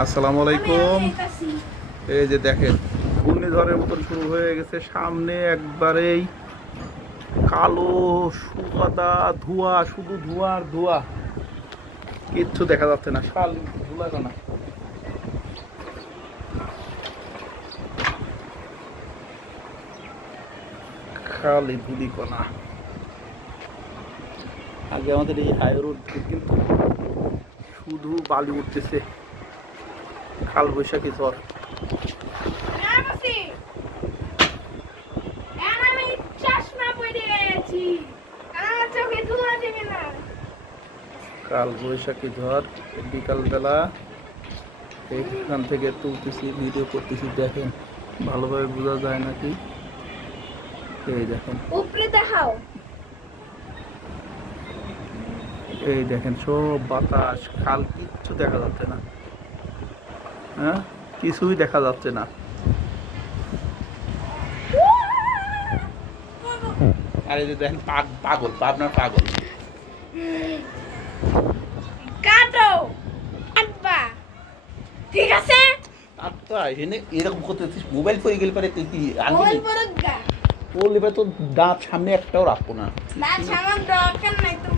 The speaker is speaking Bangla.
আসসালামু আলাইকুম। এই যে দেখেন ঘূর্ণিঝড়ের মতন শুরু হয়ে গেছে, সামনে একবারেই কালো শুকাদা ধোঁয়া, শুধু ধোঁয়া আর ধোঁয়া, কিচ্ছু দেখা যাচ্ছে না। শাল ধুলা না, খালি ধুলি কণা। আগে আমাদের এই হাই রোড কিন্তু শুধু বালি উঠতেছে, কাল বৈশাখী ঝড়। কাল বৈশাখী ঝড় বিকালবেলা এইখান থেকে তুলতেছি, ভিডিও করতেছি, দেখেন ভালোভাবে বোঝা যায় নাকি। এই দেখেন, উপরে দেখাও। এই দেখেন সব বাতাস, খাল কিচ্ছু দেখা যাচ্ছে না। হ্যাঁ, কিছুই দেখা যাচ্ছে না। আরে যে দেখেন পাগল, পাবনার পাগল। কাটো কাটবা, ঠিক আছে? আচ্ছা এনে এরকম করতেছিস, মোবাইল পড়ে গেলে পারে তুই কি মোবাইল পড়ুক গা, বললে তো দাঁত সামনে একটাও রাখবো না। না সামান দরকার নাই তো।